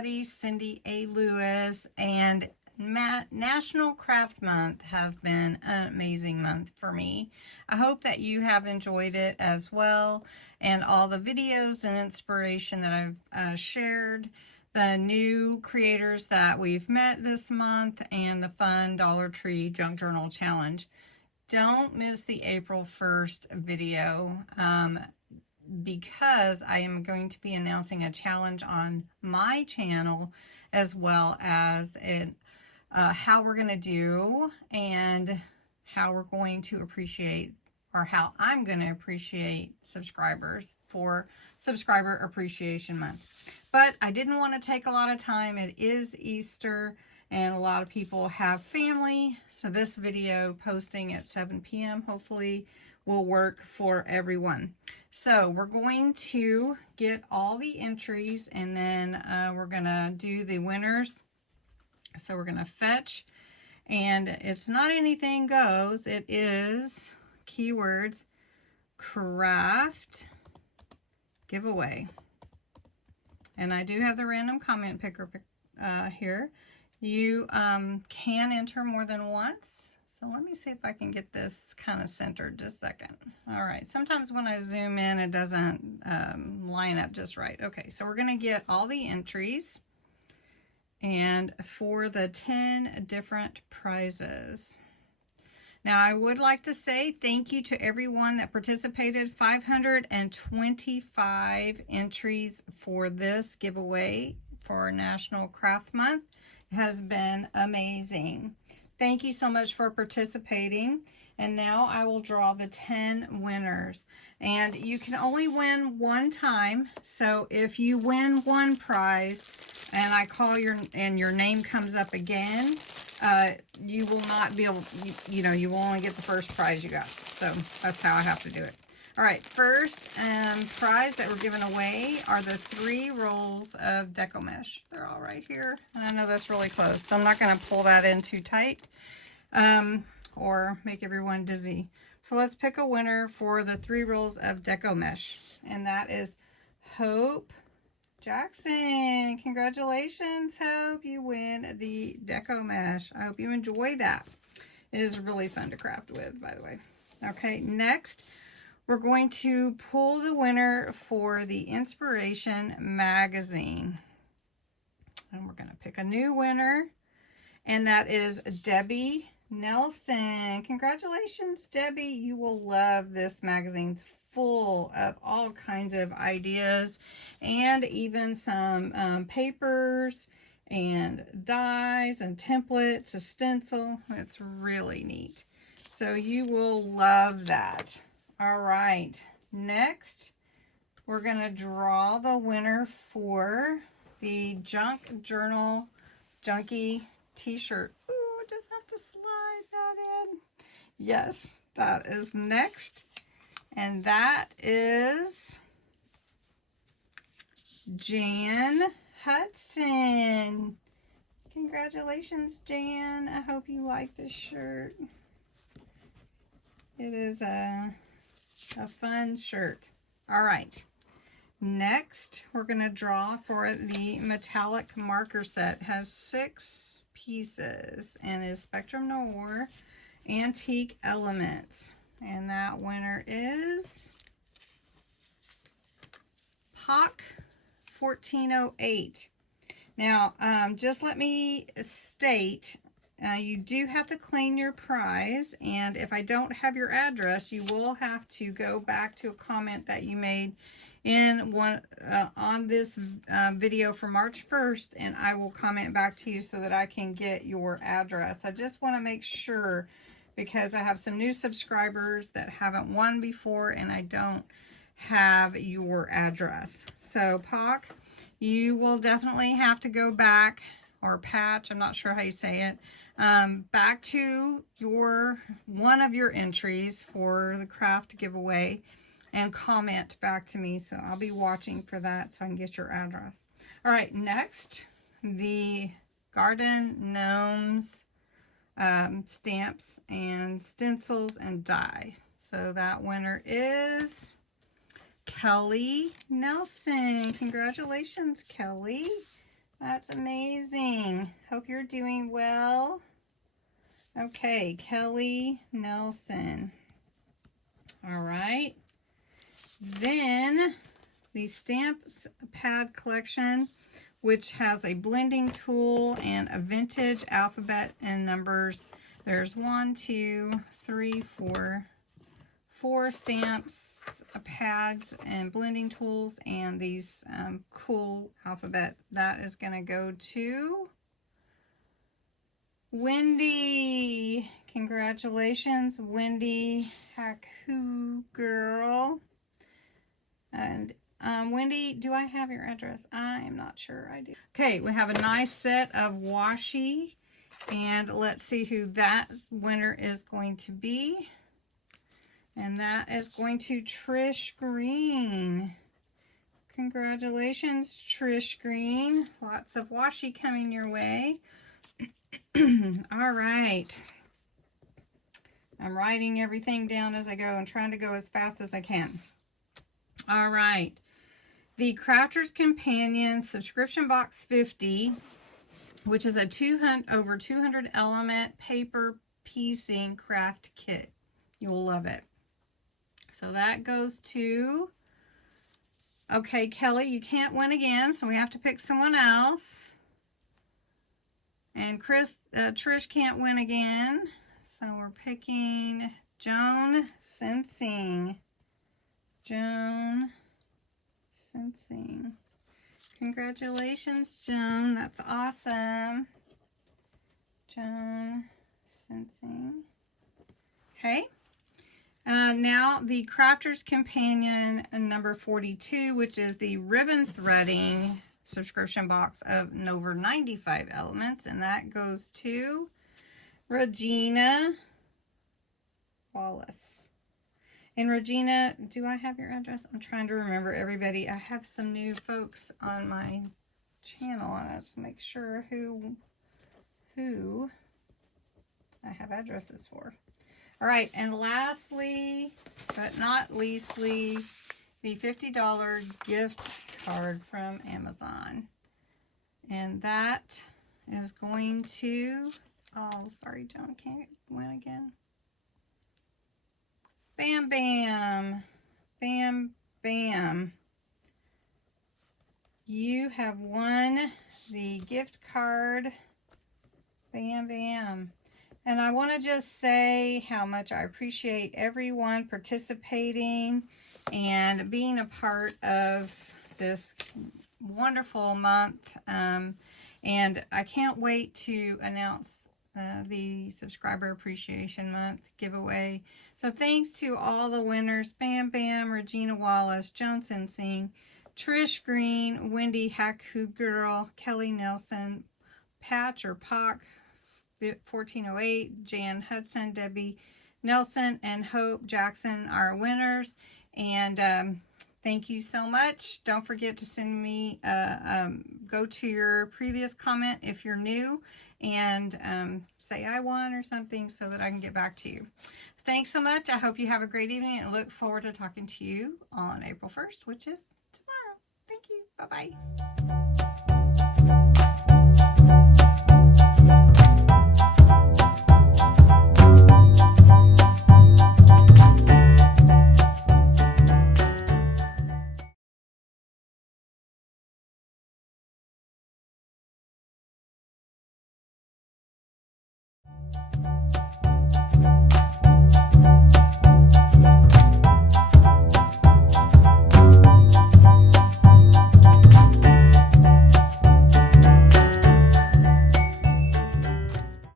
everybody, CindyALewis, and National Craft Month has been an amazing month for me. I hope that you have enjoyed it as well, and all the videos and inspiration that I've shared, the new creators that we've met this month, and the fun Dollar Tree Junk Journal Challenge. Don't miss the April 1st video. Because I am going to be announcing a challenge on my channel, as well as how we're going to do and how we're going to appreciate, or how I'm going to appreciate subscribers for Subscriber Appreciation Month. But I didn't want to take a lot of time. It is Easter and a lot of people have family, so this video posting at 7 p.m. hopefully will work for everyone. So we're going to get all the entries, and then we're gonna do the winners. So we're gonna fetch, and it's not anything goes, it is keywords craft giveaway. And I do have the random comment picker here. You can enter more than once. So let me see if I can get this kind of centered just a second. All right, sometimes when I zoom in, it doesn't line up just right. Okay, so we're gonna get all the entries, and for the 10 different prizes. Now, I would like to say thank you to everyone that participated. 525 entries for this giveaway for National Craft Month. It has been amazing. Thank you so much for participating. And now I will draw the 10 winners. And you can only win one time. So if you win one prize and I call your name comes up again, you will not be able, you will only get the first prize you got. So that's how I have to do it. All right, first prize that we're giving away are the 3 rolls of Deco mesh. They're all right here, and I know that's really close, so I'm not going to pull that in too tight or make everyone dizzy. So let's pick a winner for the 3 rolls of Deco mesh, and that is Hope Jackson. Congratulations, Hope. You win the Deco mesh. I hope you enjoy that. It is really fun to craft with, by the way. Okay, next, we're going to pull the winner for the Inspiration Magazine. And we're going to pick a new winner, and that is Debbie Nelson. Congratulations, Debbie. You will love this magazine. It's full of all kinds of ideas, and even some papers and dies and templates, a stencil. It's really neat. So you will love that. All right, next we're gonna draw the winner for the Junk Journal Junkie t-shirt. Ooh, just have to slide that in. Yes, that is next. And that is Jan Hudson. Congratulations, Jan. I hope you like this shirt. It is a fun shirt. All right, next we're going to draw for the metallic marker set. It has 6 pieces and is Spectrum Noir Antique Elements, and that winner is Hawk 1408. Now just let me state, you do have to claim your prize, and if I don't have your address, you will have to go back to a comment that you made in one on this video for March 1st, and I will comment back to you so that I can get your address. I just want to make sure, because I have some new subscribers that haven't won before, and I don't have your address. So Pac, you will definitely have to go back, or Patch, I'm not sure how you say it, back to one of your entries for the craft giveaway and comment back to me. So I'll be watching for that so I can get your address. All right, next, the Garden Gnomes stamps and stencils and die. So that winner is Kelly Nelson. Congratulations, Kelly. That's amazing. Hope you're doing well. Okay, Kelly Nelson. All right. Then the stamp pad collection, which has a blending tool and a vintage alphabet and numbers. There's 1, 2, 3, 4 stamps, pads, and blending tools, and these cool alphabet. That is going to go to Wendy. Congratulations, Wendy Haku girl. And Wendy, do I have your address? I am not sure I do. Okay, we have a nice set of washi. And let's see who that winner is going to be. And that is going to Trish Green. Congratulations, Trish Green. Lots of washi coming your way. All right. I'm writing everything down as I go and trying to go as fast as I can. All right. The Crafter's Companion Subscription Box 50, which is a over 200 element paper piecing craft kit. You'll love it. So that goes to, okay, Kelly, you can't win again, so we have to pick someone else. And Trish can't win again, so we're picking Joan Sensing. Joan Sensing. Congratulations, Joan. That's awesome. Joan Sensing. Okay. Now the Crafter's Companion number 42, which is the ribbon threading subscription box of over 95 elements, and that goes to Regina Wallace. And Regina, do I have your address? I'm trying to remember everybody. I have some new folks on my channel, and I just make sure who I have addresses for. All right, and lastly, but not leastly, the $50 gift card from Amazon. And that is going to, oh, sorry, Joan, can't win again. Bam, bam, bam, bam. You have won the gift card. Bam, bam. And I want to just say how much I appreciate everyone participating and being a part of this wonderful month. And I can't wait to announce the Subscriber Appreciation Month giveaway. So thanks to all the winners: Bam Bam, Regina Wallace, Joan Sensing, Trish Green, Wendy Haku Girl, Kelly Nelson, Patch or Pock 1408, Jan Hudson, Debbie Nelson, and Hope Jackson are winners. And thank you so much. Don't forget to send me, go to your previous comment if you're new, and say I won or something so that I can get back to you. Thanks so much. I hope you have a great evening, and look forward to talking to you on April 1st, which is tomorrow. Thank you. Bye-bye.